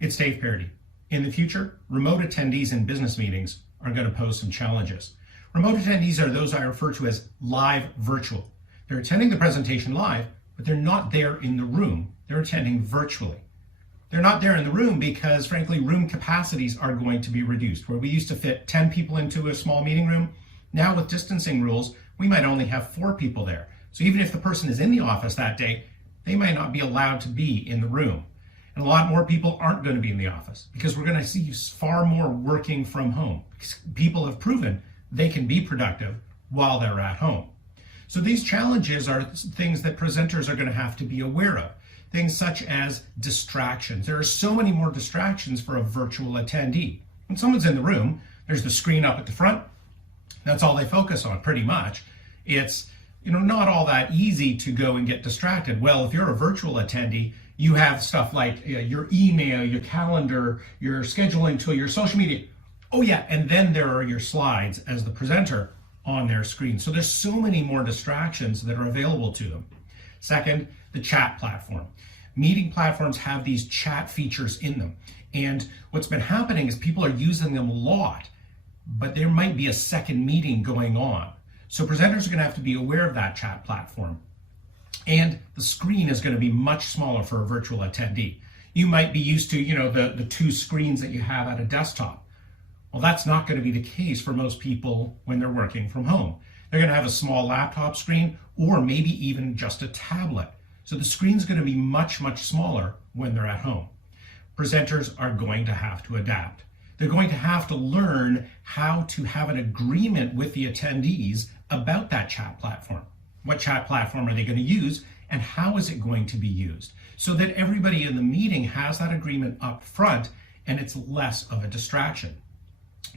It's Dave Parody. In the future, remote attendees in business meetings are going to pose some challenges. Remote attendees are those I refer to as live virtual. They're attending the presentation live, but they're not there in the room. They're attending virtually. They're not there in the room because, frankly, room capacities are going to be reduced. Where we used to fit 10 people into a small meeting room, now with distancing rules, we might only have 4 people there. So even if the person is in the office that day, they might not be allowed to be in the room. And a lot more people aren't going to be in the office because we're going to see far more working from home. People have proven they can be productive while they're at home. So these challenges are things that presenters are going to have to be aware of. Things such as distractions. There are so many more distractions for a virtual attendee. When someone's in the room, there's the screen up at the front. That's all they focus on pretty much. It's not all that easy to go and get distracted. Well, if you're a virtual attendee, you have stuff like your email, your calendar, your scheduling tool, your social media. Oh yeah, and then there are your slides as the presenter on their screen. So there's so many more distractions that are available to them. Second, the chat platform. Meeting platforms have these chat features in them. And what's been happening is people are using them a lot, but there might be a second meeting going on. So presenters are going to have to be aware of that chat platform. And the screen is going to be much smaller for a virtual attendee. You might be used to, the 2 screens that you have at a desktop. Well, that's not going to be the case for most people when they're working from home. They're going to have a small laptop screen or maybe even just a tablet. So the screen's going to be much, much smaller when they're at home. Presenters are going to have to adapt. They're going to have to learn how to have an agreement with the attendees about that chat platform. What chat platform are they going to use and how is it going to be used? So that everybody in the meeting has that agreement up front and it's less of a distraction.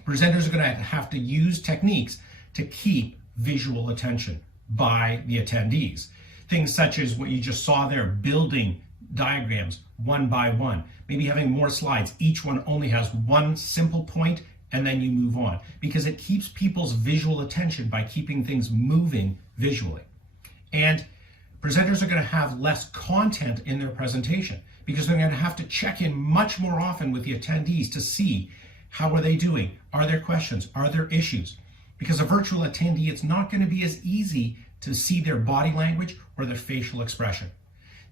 Presenters are going to have to use techniques to keep visual attention by the attendees. Things such as what you just saw there, building diagrams one by one, maybe having more slides. Each one only has one simple point and then you move on because it keeps people's visual attention by keeping things moving visually. And presenters are going to have less content in their presentation because they're going to have to check in much more often with the attendees to see how are they doing? Are there questions? Are there issues? Because a virtual attendee, it's not going to be as easy to see their body language or their facial expression.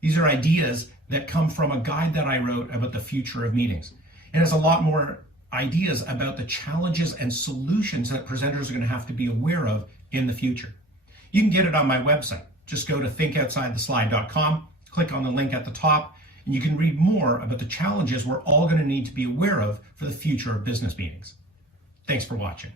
These are ideas that come from a guide that I wrote about the future of meetings. It has a lot more ideas about the challenges and solutions that presenters are going to have to be aware of in the future. You can get it on my website. Just go to ThinkOutsideTheSlide.com, click on the link at the top, and you can read more about the challenges we're all going to need to be aware of for the future of business meetings. Thanks for watching.